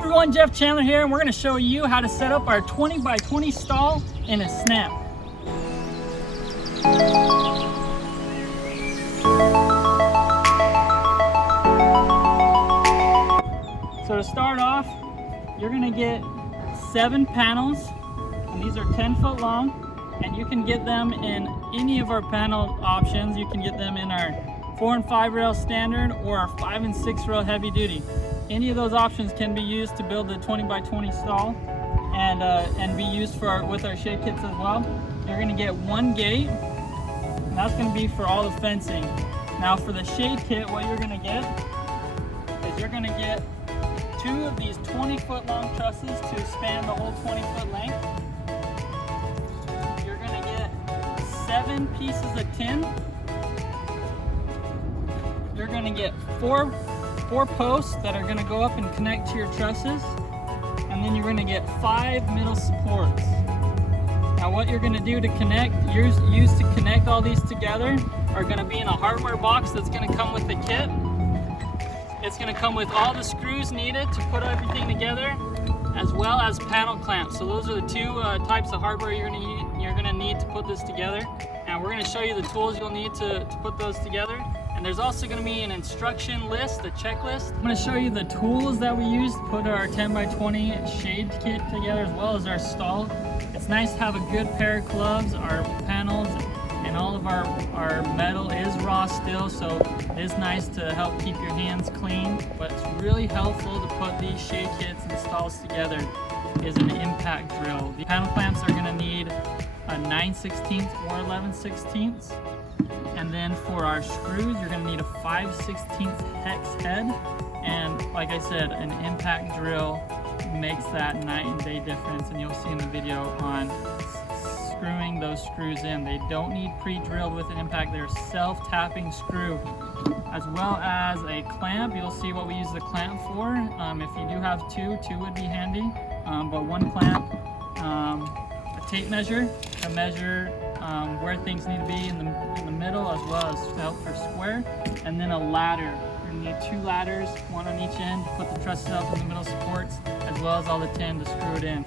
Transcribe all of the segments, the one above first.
everyone, Jeff Chandler here, and we're going to show you how to set up our 20 by 20 stall in a snap. So to start off, you're going to get 7 panels, and these are 10-foot long, and you can get them in any of our panel options. You can get them in our 4 and 5 rail standard or our 5 and 6 rail heavy duty. Any of those options can be used to build the 20 by 20 stall and be used with our shade kits as well. You're going to get 1 gate, and that's going to be for all the fencing. Now for the shade kit, what you're going to get is you're going to get 2 of these 20-foot long trusses to span the whole 20-foot length. You're going to get 7 pieces of tin. You're going to get 4 posts that are going to go up and connect to your trusses, and then you're going to get 5 middle supports. Now what you're going to do to connect, use to connect all these together, are going to be in a hardware box that's going to come with the kit. It's going to come with all the screws needed to put everything together, as well as panel clamps. So those are the 2 types of hardware you're going to need to put this together. And we're going to show you the tools you'll need to put those together. And there's also going to be an instruction list, a checklist. I'm going to show you the tools that we use to put our 10 by 20 shade kit together, as well as our stall. It's nice to have a good pair of gloves. Our panels and all of our metal is raw still, so it is nice to help keep your hands clean. But it's really helpful to put these shade kits and stalls together is an impact drill. The panel clamps are going to need a 9/16 or 11/16. And then for our screws, you're going to need a 5/16 hex head. And like I said, an impact drill makes that night and day difference. And you'll see in the video on screwing those screws in. They don't need pre-drilled with an impact. They're self-tapping screw. As well as a clamp. You'll see what we use the clamp for. If you do have 2 would be handy. But 1 clamp, a tape measure to measure where things need to be in the middle, as well as to help for square, and then a ladder. You're going to need 2 ladders, 1 on each end to put the trusses up in the middle supports, as well as all the tin to screw it in.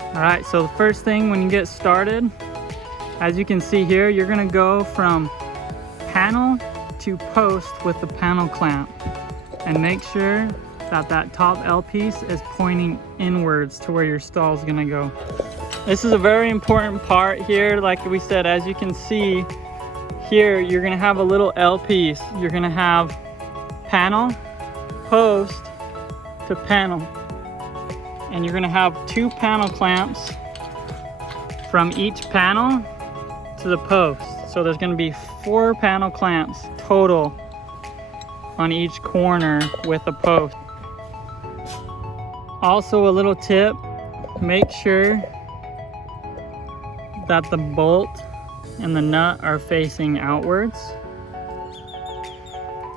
Alright, so the first thing when you get started, as you can see here, you're going to go from panel to post with the panel clamp, and make sure that that top L piece is pointing inwards to where your stall is going to go. This is a very important part here. Like we said, as you can see here, you're going to have a little L piece. You're going to have panel, post to panel. And you're going to have 2 panel clamps from each panel to the post. So there's going to be 4 panel clamps total on each corner with a post. Also a little tip, make sure that the bolt and the nut are facing outwards.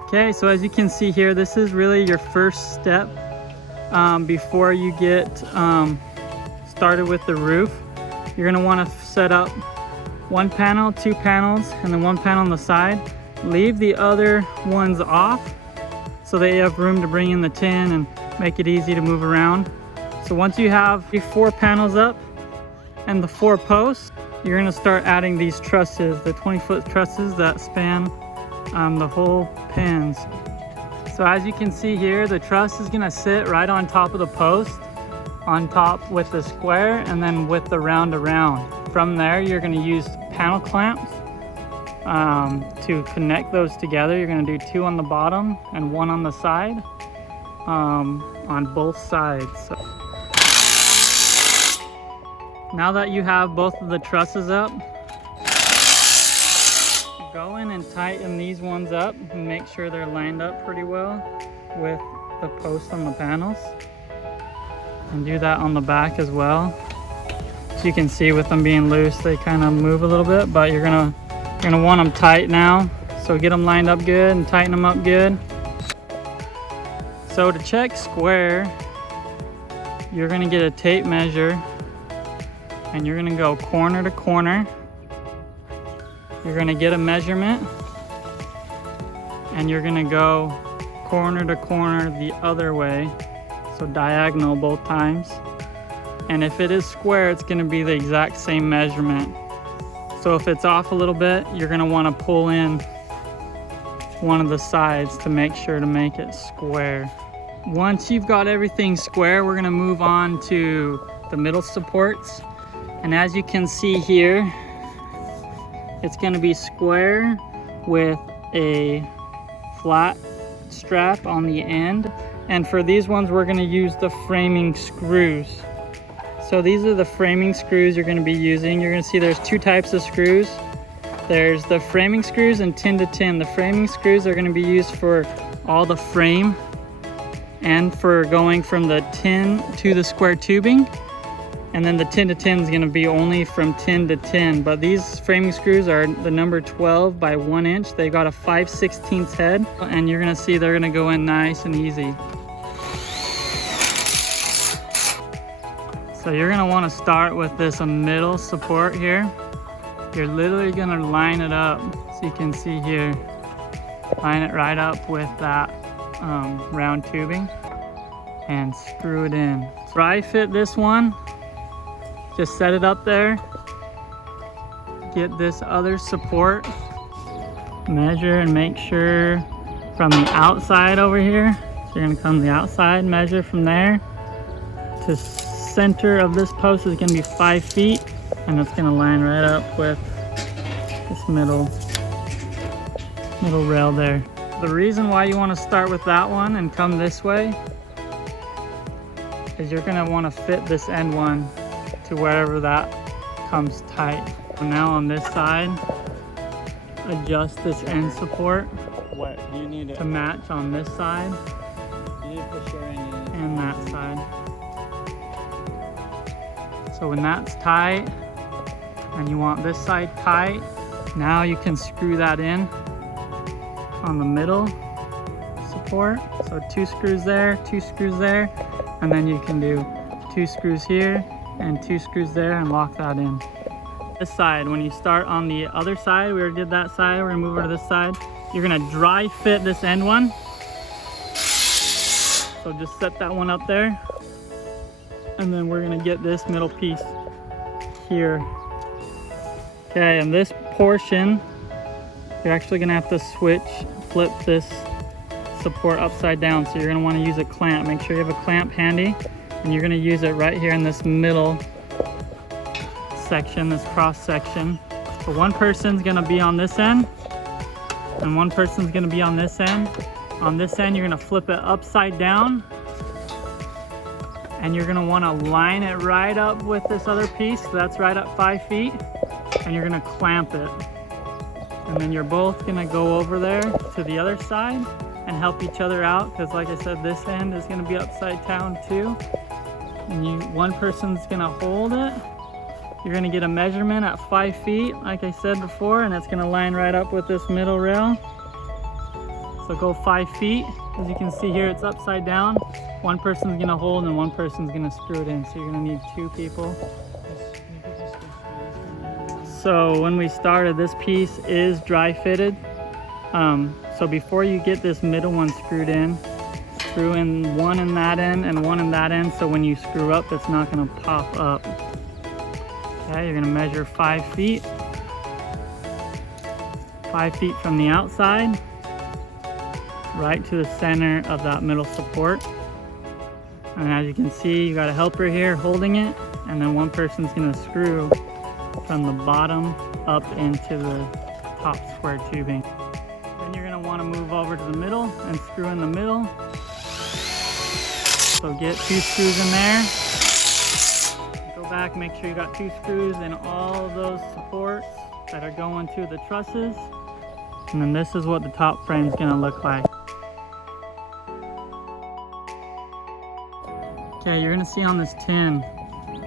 Okay, so as you can see here, this is really your first step before you get started with the roof. You're going to want to set up 1 panel, 2 panels, and then 1 panel on the side. Leave the other ones off so that you have room to bring in the tin and make it easy to move around. So once you have the 4 panels up and the 4 posts, you're going to start adding these trusses, the 20-foot trusses that span the whole pins. So as you can see here, the truss is going to sit right on top of the post, on top with the square, and then with the round around. From there, you're going to use panel clamps to connect those together. You're going to do 2 on the bottom and 1 on the side, on both sides. So now that you have both of the trusses up, go in and tighten these ones up and make sure they're lined up pretty well with the post on the panels. And do that on the back as well. As you can see, with them being loose, they kind of move a little bit, but you're gonna want them tight now. So get them lined up good and tighten them up good. So to check square, you're gonna get a tape measure, and you're gonna go corner to corner. You're gonna get a measurement, and you're gonna go corner to corner the other way. so diagonal both times. And if it is square, it's going to be the exact same measurement. So if it's off a little bit, you're going to want to pull in one of the sides to make sure to make it square. Once you've got everything square, we're going to move on to the middle supports. And as you can see here, it's going to be square with a flat strap on the end. And for these ones, we're going to use the framing screws. So these are the framing screws you're going to be using. You're going to see there's two types of screws. There's the framing screws and 10 to 10. The framing screws are going to be used for all the frame and for going from the 10 to the square tubing. And then the 10 to 10 is going to be only from 10 to 10. But these framing screws are the number 12 by 1 inch. They got a 5/16 head. And you're going to see they're going to go in nice and easy. So you're going to want to start with this middle support here. You're literally going to line it up, so you can see here, line it right up with that round tubing and screw it in. Dry fit this one, just set it up there, get this other support, measure and make sure from the outside over here, so you're going to come to the outside, measure from there to center of this post is going to be 5 feet, and it's going to line right up with this middle rail there. The reason why you want to start with that one and come this way is you're going to want to fit this end one to wherever that comes tight. So now on this side, adjust this end support What do you need to match on this side You need to push your end in. and that side. So when that's tight and you want this side tight, now you can screw that in on the middle support. So 2 screws there, 2 screws there, and then you can do 2 screws here and 2 screws there and lock that in. This side, when you start on the other side, we already did that side, we're gonna move over to this side. You're gonna dry fit this end one. So just set that one up there. And then we're gonna get this middle piece here. Okay, and this portion, you're actually gonna have to flip this support upside down. So you're gonna wanna use a clamp. Make sure you have a clamp handy, and you're gonna use it right here in this middle section, this cross section. So one person's gonna be on this end, and one person's gonna be on this end. On this end, you're gonna flip it upside down, and you're gonna wanna line it right up with this other piece. So that's right up 5 feet, and you're gonna clamp it. And then you're both gonna go over there to the other side and help each other out, because like I said, this end is gonna be upside down too. And one person's gonna hold it. You're gonna get a measurement at 5 feet, like I said before, and it's gonna line right up with this middle rail. So go 5 feet. As you can see here, it's upside down. One person's gonna hold and one person's gonna screw it in. So you're gonna need 2 people. So when we started, this piece is dry fitted. So before you get this middle one screwed in, screw in one in that end and one in that end. So when you screw up, it's not gonna pop up. Okay, you're gonna measure 5 feet. 5 feet from the outside, right to the center of that middle support. And as you can see, you got a helper here holding it, and then one person's gonna screw from the bottom up into the top square tubing. Then you're gonna wanna move over to the middle and screw in the middle. So get 2 screws in there. Go back, make sure you got 2 screws in all of those supports that are going to the trusses. And then this is what the top frame's gonna look like. Okay, you're gonna see on this tin,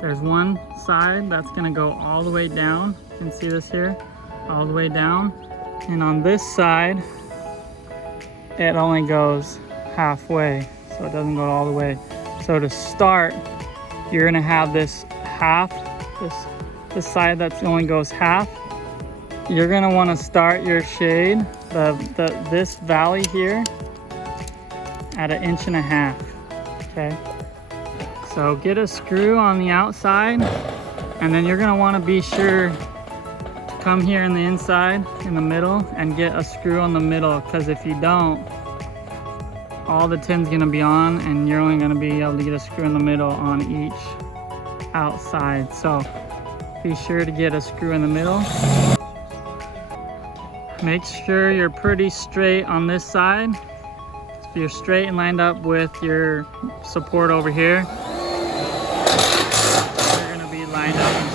there's one side that's gonna go all the way down. You can see this here, all the way down. And on this side, it only goes halfway, so it doesn't go all the way. So to start, you're gonna have this half, this side that only goes half. You're gonna wanna start your shade, this valley here, at 1.5 inches, okay? So get a screw on the outside, and then you're gonna wanna be sure to come here in the inside, in the middle, and get a screw on the middle, because if you don't, all the tin's gonna be on, and you're only gonna be able to get a screw in the middle on each outside. So be sure to get a screw in the middle. Make sure you're pretty straight on this side. So you're straight and lined up with your support over here. You're gonna be lined up and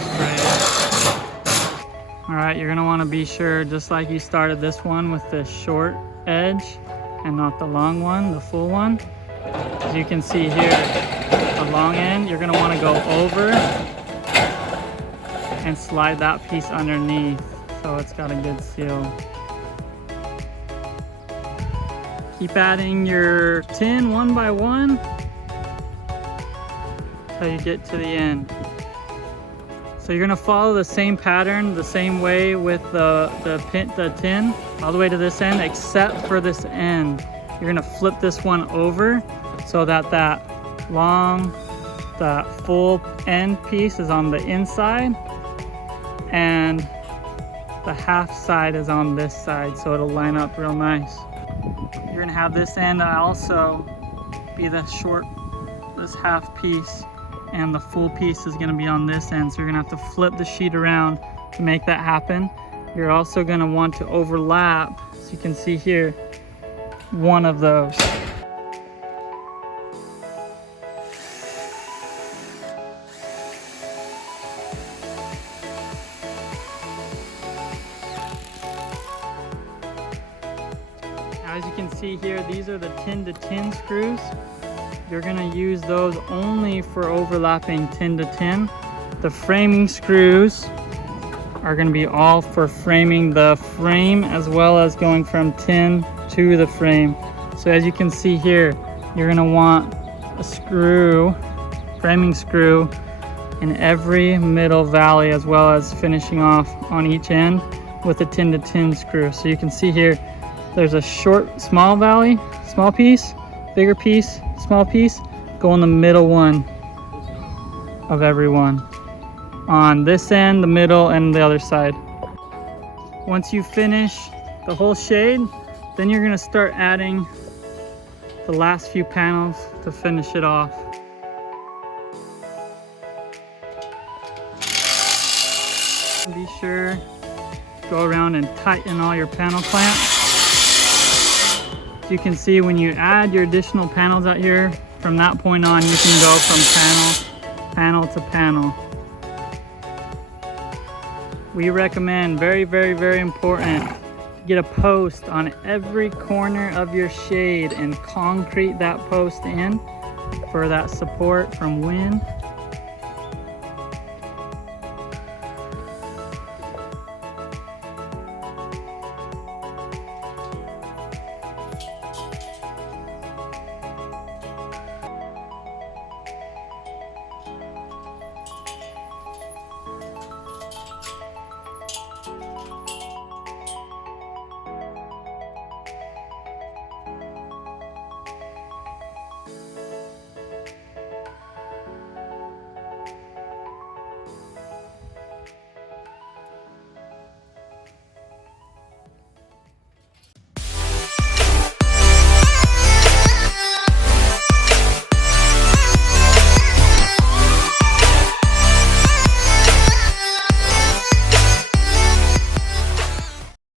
straight. All right, you're gonna wanna be sure, just like you started this one with the short edge and not the long one, the full one. As you can see here, the long end, you're gonna wanna go over and slide that piece underneath so it's got a good seal. Keep adding your tin one by one until you get to the end. So you're gonna follow the same pattern, the same way with the tin, all the way to this end, except for this end. You're gonna flip this one over so that that full end piece is on the inside, and the half side is on this side, so it'll line up real nice. You're gonna have this end also be the short, this half piece, and the full piece is gonna be on this end. So you're gonna have to flip the sheet around to make that happen. You're also gonna want to overlap, as you can see here, one of those. As you can see here, these are the tin to tin screws. You're gonna use those only for overlapping tin to tin. The framing screws are gonna be all for framing the frame, as well as going from tin to the frame. So as you can see here, you're gonna want a screw, framing screw, in every middle valley, as well as finishing off on each end with a tin to tin screw. So you can see here, there's a short, small valley, small piece, bigger piece, small piece. Go in the middle one of every one. On this end, the middle, and the other side. Once you finish the whole shade, then you're gonna start adding the last few panels to finish it off. Be sure to go around and tighten all your panel clamps. As you can see, when you add your additional panels out here, from that point on, you can go from panel to panel. We recommend, very, very, very important, get a post on every corner of your shade and concrete that post in for that support from wind